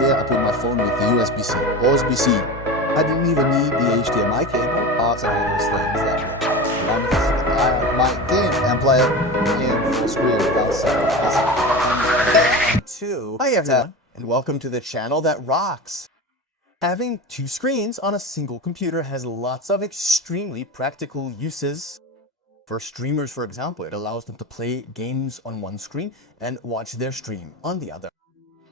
there I put my phone with the USB-C. USB-C. I didn't even need the HDMI cable. Lots of all those things that I might game and play it in full screen without sacrificing. Hi everyone, and welcome to the channel that rocks. Having two screens on a single computer has lots of extremely practical uses. For streamers, for example, it allows them to play games on one screen and watch their stream on the other.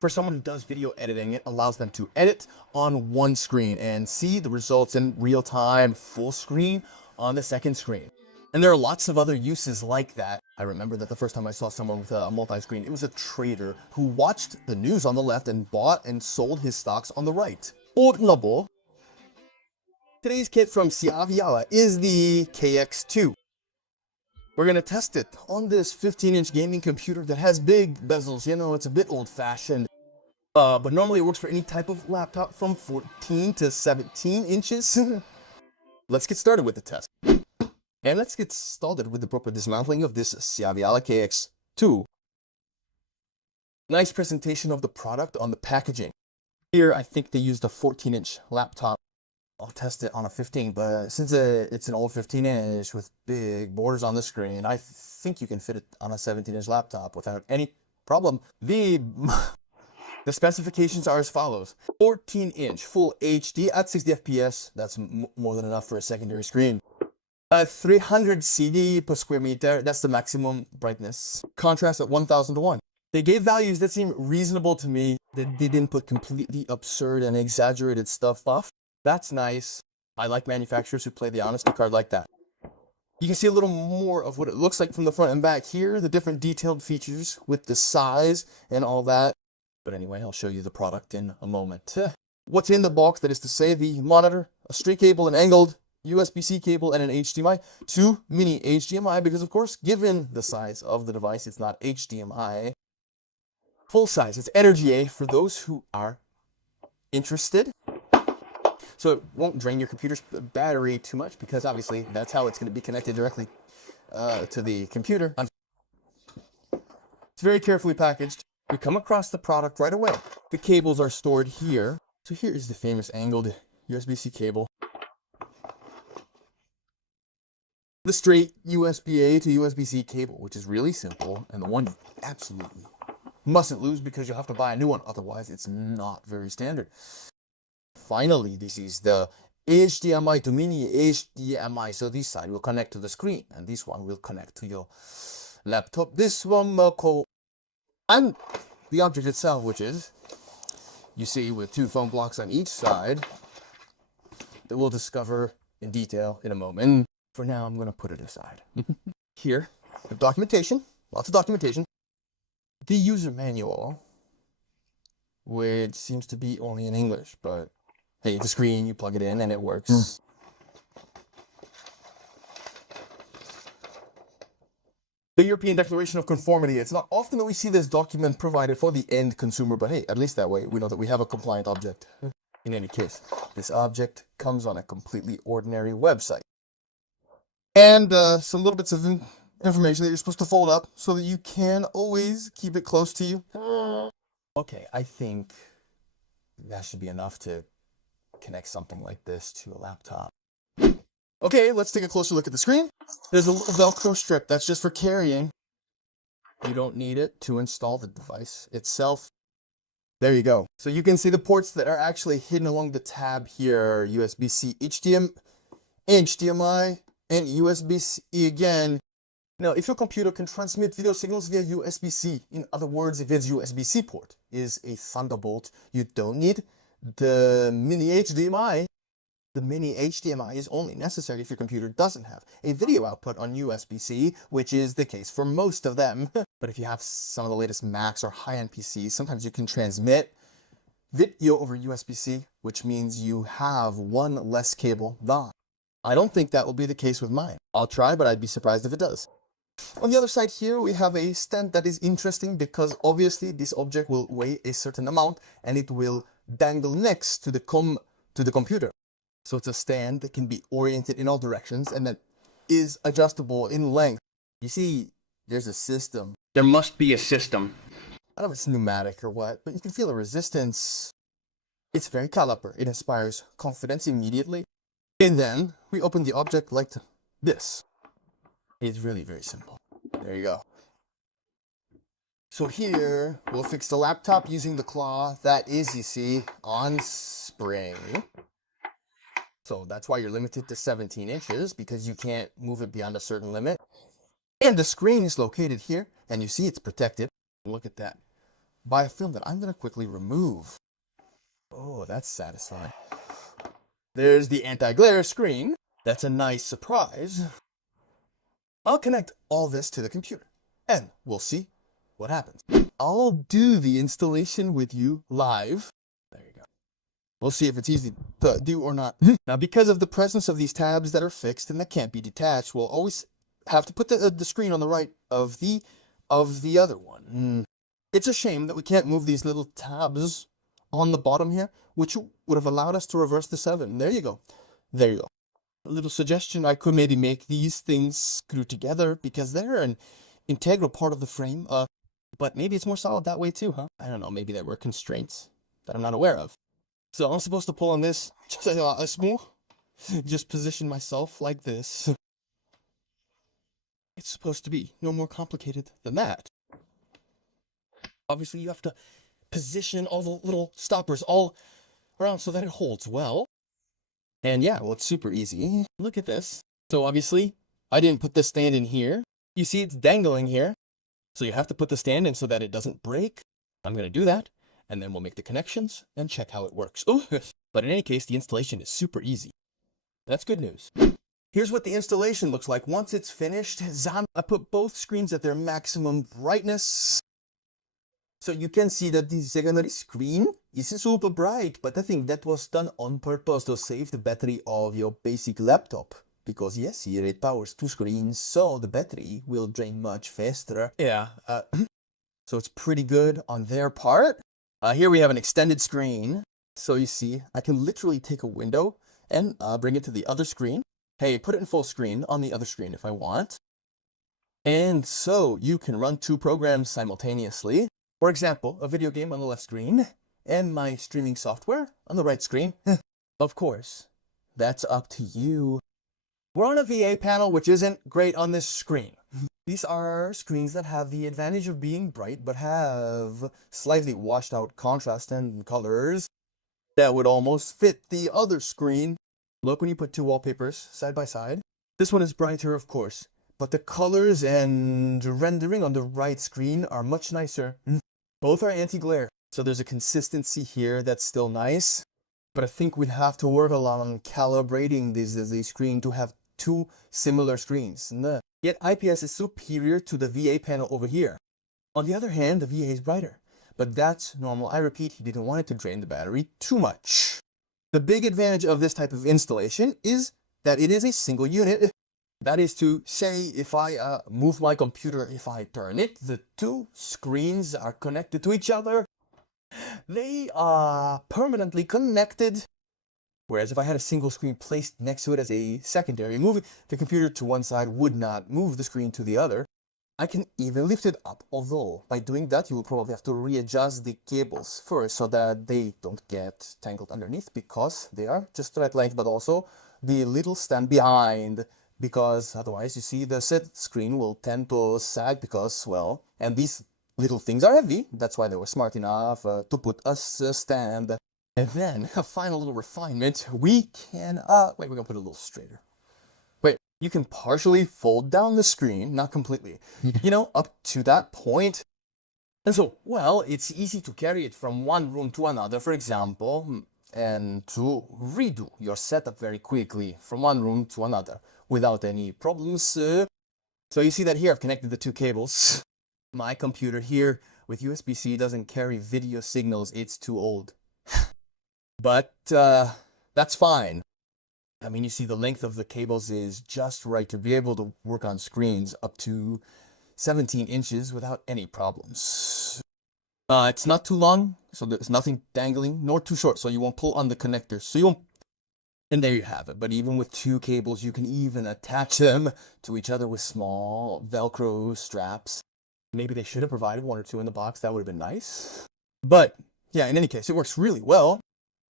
For someone who does video editing, it allows them to edit on one screen and see the results in real time, full screen on the second screen. And there are lots of other uses like that. I remember that the first time I saw someone with a multi-screen, it was a trader who watched the news on the left and bought and sold his stocks on the right. Ordinable. Today's kit from SIAVIALA is the KX2. We're going to test it on this 15-inch gaming computer that has big bezels. You know, it's a bit old-fashioned. But normally it works for any type of laptop from 14 to 17 inches. Let's get started with the test. And let's get started with the proper dismantling of this SIAVIALA KX2. Nice presentation of the product on the packaging. Here, I think they used a 14-inch laptop. I'll test it on a 15, but since it's an old 15-inch with big borders on the screen, I think you can fit it on a 17-inch laptop without any problem. The specifications are as follows. 14-inch full HD at 60 FPS. That's more than enough for a secondary screen. 300 CD per square meter. That's the maximum brightness. Contrast at 1000 to 1. They gave values that seem reasonable to me. They didn't put completely absurd and exaggerated stuff off. That's nice. I like manufacturers who play the honesty card like that. You can see a little more of what it looks like from the front and back here, the different detailed features with the size and all that. But anyway, I'll show you the product in a moment. What's in the box, that is to say, the monitor, a straight cable, an angled USB-C cable, and an HDMI. Two mini HDMI, because of course, given the size of the device, it's not HDMI. Full size, it's Energy for those who are interested. So it won't drain your computer's battery too much, because obviously that's how it's going to be connected directly to the computer. It's very carefully packaged. We come across the product right away. The cables are stored here. So here is the famous angled USB-C cable. The straight USB-A to USB-C cable, which is really simple, and the one you absolutely mustn't lose because you'll have to buy a new one, otherwise it's not very standard. Finally, this is the HDMI to mini HDMI. So this side will connect to the screen, and this one will connect to your laptop. This one and the object itself, which is, you see, with two phone blocks on each side, that we'll discover in detail in a moment. For now, I'm going to put it aside. Here, we have documentation, lots of documentation. The user manual, which seems to be only in English, but hey, it's a screen, you plug it in and it works. The European Declaration of Conformity. It's not often that we see this document provided for the end consumer, but hey, at least that way we know that we have a compliant object. In any case, this object comes on a completely ordinary website. And some little bits of information that you're supposed to fold up so that you can always keep it close to you. Okay, I think that should be enough to connect something like this to a laptop. Okay, let's take a closer look at the screen. There's a little Velcro strip that's just for carrying. You don't need it to install the device itself. There you go. So you can see the ports that are actually hidden along the tab here. USB-C, HDMI, and USB-C again. Now, if your computer can transmit video signals via USB-C, in other words, if its USB-C port is a Thunderbolt, you don't need the mini HDMI. The mini HDMI is only necessary if your computer doesn't have a video output on USB-C, which is the case for most of them. But if you have some of the latest Macs or high-end PCs, sometimes you can transmit video over USB-C, which means you have one less cable than. I don't think that will be the case with mine. I'll try, but I'd be surprised if it does. On the other side here, we have a stand that is interesting because obviously this object will weigh a certain amount and it will dangle next to the computer. So it's a stand that can be oriented in all directions and that is adjustable in length. You see, there's a system. There must be a system. I don't know if it's pneumatic or what, but you can feel the resistance. It's very caliper. It inspires confidence immediately. And then we open the object like this. It's really very simple. There you go. So here, we'll fix the laptop using the claw that is, you see, on spring. So that's why you're limited to 17 inches, because you can't move it beyond a certain limit. And the screen is located here, and you see it's protected. Look at that. By a film that I'm going to quickly remove. Oh, that's satisfying. There's the anti-glare screen. That's a nice surprise. I'll connect all this to the computer, and we'll see what happens. I'll do the installation with you live. There you go. We'll see if it's easy to do or not. Now, because of the presence of these tabs that are fixed and that can't be detached, we'll always have to put the screen on the right of the other one. It's a shame that we can't move these little tabs on the bottom here, which would have allowed us to reverse the 7. There you go. There you go. A little suggestion, I could maybe make these things screw together because they're an integral part of the frame. But maybe it's more solid that way too, huh? I don't know, maybe there were constraints that I'm not aware of. So I'm supposed to pull on this just position myself like this. It's supposed to be no more complicated than that. Obviously, you have to position all the little stoppers all around so that it holds well. And yeah, well, it's super easy. Look at this. So obviously, I didn't put the stand in here. You see it's dangling here. So you have to put the stand in so that it doesn't break. I'm going to do that, and then we'll make the connections and check how it works. Oh, but in any case, the installation is super easy. That's good news. Here's what the installation looks like once it's finished. I put both screens at their maximum brightness. So you can see that the secondary screen is super bright, but I think that was done on purpose to save the battery of your basic laptop. Because yes, here it powers 2 screens, so the battery will drain much faster. Yeah, so it's pretty good on their part. Here we have an extended screen. So you see, I can literally take a window and bring it to the other screen. Hey, put it in full screen on the other screen if I want. And so you can run 2 programs simultaneously. For example, a video game on the left screen and my streaming software on the right screen. Of course, that's up to you. We're on a VA panel, which isn't great on this screen. These are screens that have the advantage of being bright, but have slightly washed out contrast and colors that would almost fit the other screen. Look when you put 2 wallpapers side by side. This one is brighter, of course, but the colors and rendering on the right screen are much nicer. Both are anti-glare, so there's a consistency here that's still nice. But I think we'd have to work a lot on calibrating the screen to have 2 similar screens. Yet IPS is superior to the VA panel over here. On the other hand, the VA is brighter. But that's normal. I repeat, he didn't want it to drain the battery too much. The big advantage of this type of installation is that it is a single unit. That is to say, if I move my computer, if I turn it, the 2 screens are connected to each other. They are permanently connected. Whereas if I had a single screen placed next to it as a secondary, moving the computer to one side would not move the screen to the other. I can even lift it up, although by doing that you will probably have to readjust the cables first so that they don't get tangled underneath, because they are just the right length, but also the little stand behind, because otherwise you see the set screen will tend to sag because, well, and these little things are heavy. That's why they were smart enough to put a stand. And then a final little refinement, we can, wait, we're gonna put it a little straighter. Wait, you can partially fold down the screen, not completely, you know, up to that point. And so, well, it's easy to carry it from one room to another, for example, and to redo your setup very quickly from one room to another without any problems. So you see that here I've connected the 2 cables. My computer here with USB-C doesn't carry video signals, it's too old. But that's fine. I mean, you see the length of the cables is just right to be able to work on screens up to 17 inches without any problems. It's not too long, so there's nothing dangling, nor too short, so you won't pull on the connectors. So you won't. And there you have it. But even with 2 cables, you can even attach them to each other with small Velcro straps. Maybe they should have provided 1 or 2 in the box. That would have been nice. But yeah, in any case, it works really well.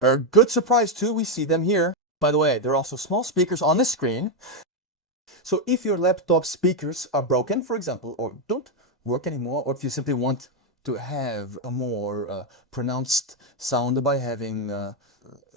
A good surprise too, we see them here. By the way, there are also small speakers on the screen. So if your laptop speakers are broken, for example, or don't work anymore, or if you simply want to have a more pronounced sound by having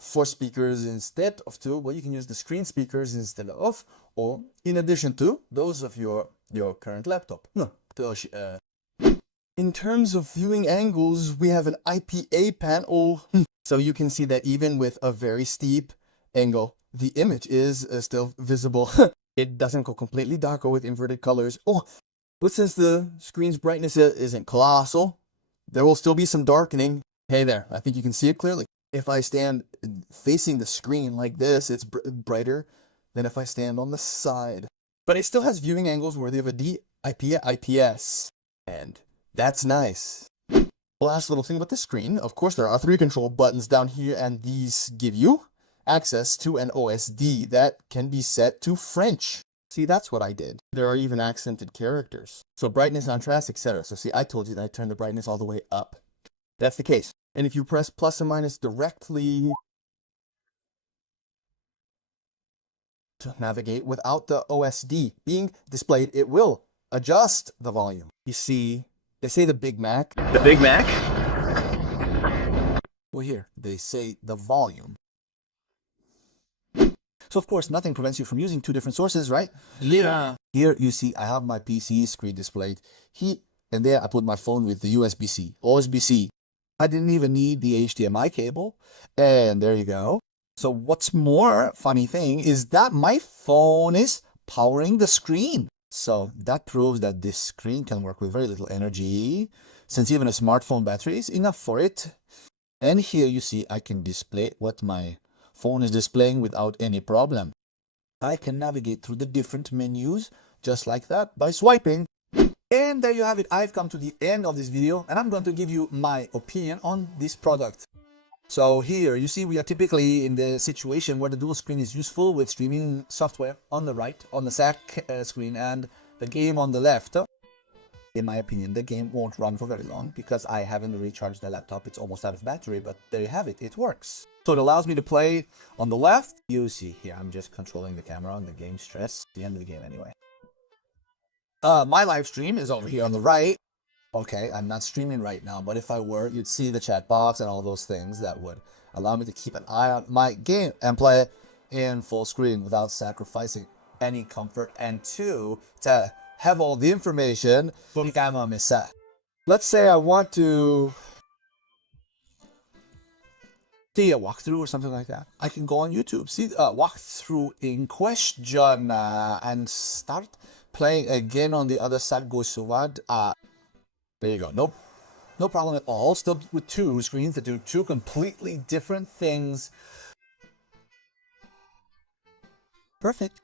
4 speakers instead of 2, well, you can use the screen speakers instead of, or in addition to, those of your current laptop. No. In terms of viewing angles, we have an IPA panel. So you can see that even with a very steep angle, the image is still visible. It doesn't go completely dark or with inverted colors. Oh, but since the screen's brightness isn't colossal, there will still be some darkening. Hey there, I think you can see it clearly. If I stand facing the screen like this, it's brighter than if I stand on the side. But it still has viewing angles worthy of a IPS. And that's nice. Last little thing about the screen, of course, there are 3 control buttons down here, and these give you access to an OSD that can be set to French. See, that's what I did. There are even accented characters. So brightness, contrast, etc. So see, I told you that I turned the brightness all the way up. That's the case. And if you press plus and minus directly to navigate without the OSD being displayed, it will adjust the volume. You see, they say the Big Mac. The Big Mac? Well, here, they say the volume. So, of course, nothing prevents you from using 2 different sources, right? Yeah. Here, you see, I have my PC screen displayed. Here and there, I put my phone with the USB-C, USB-C. I didn't even need the HDMI cable. And there you go. So, what's more funny thing is that my phone is powering the screen. So that proves that this screen can work with very little energy, since even a smartphone battery is enough for it. And here you see I can display what my phone is displaying without any problem. I can navigate through the different menus just like that by swiping. And there you have it. I've come to the end of this video, and I'm going to give you my opinion on this product. So here you see we are typically in the situation where the dual screen is useful with streaming software on the right, on the SAC screen, and the game on the left. In my opinion, the game won't run for very long because I haven't recharged the laptop. It's almost out of battery, but there you have it. It works. So it allows me to play on the left. You see here, I'm just controlling the camera on the game stress. The end of the game anyway. My live stream is over here on the right. Okay, I'm not streaming right now, but if I were, you'd see the chat box and all those things that would allow me to keep an eye on my game and play it in full screen without sacrificing any comfort, and 2, to have all the information. Let's say I want to see a walkthrough or something like that. I can go on YouTube, see a walkthrough in question, and start playing again on the other side. Go suvad. There you go. No problem at all. Still with 2 screens that do 2 completely different things. Perfect.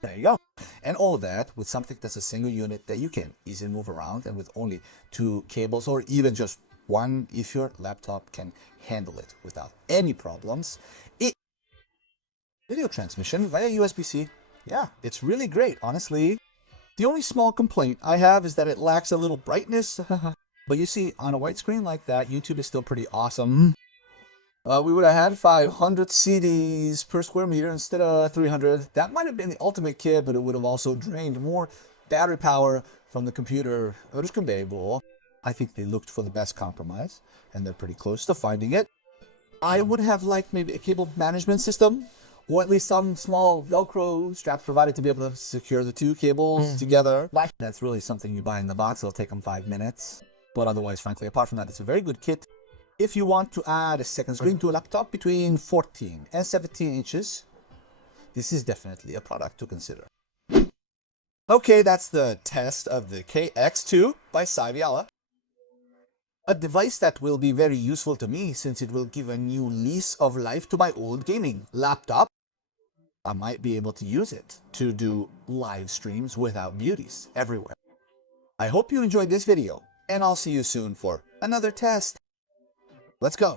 There you go. And all of that with something that's a single unit that you can easily move around, and with only 2 cables, or even just 1 if your laptop can handle it without any problems. Video transmission via USB-C. Yeah, it's really great, honestly. The only small complaint I have is that it lacks a little brightness. But you see, on a white screen like that, YouTube is still pretty awesome. We would have had 500 CDs per square meter instead of 300. That might have been the ultimate kit, but it would have also drained more battery power from the computer. I think they looked for the best compromise, and they're pretty close to finding it. I would have liked maybe a cable management system, or at least some small Velcro straps provided to be able to secure the 2 cables together. That's really something you buy in the box. It'll take them 5 minutes. But otherwise, frankly, apart from that, it's a very good kit. If you want to add a second screen to a laptop between 14 and 17 inches, this is definitely a product to consider. Okay, that's the test of the KX2 by SIAVIALA. A device that will be very useful to me, since it will give a new lease of life to my old gaming laptop. I might be able to use it to do live streams without beauties everywhere. I hope you enjoyed this video, and I'll see you soon for another test. Let's go.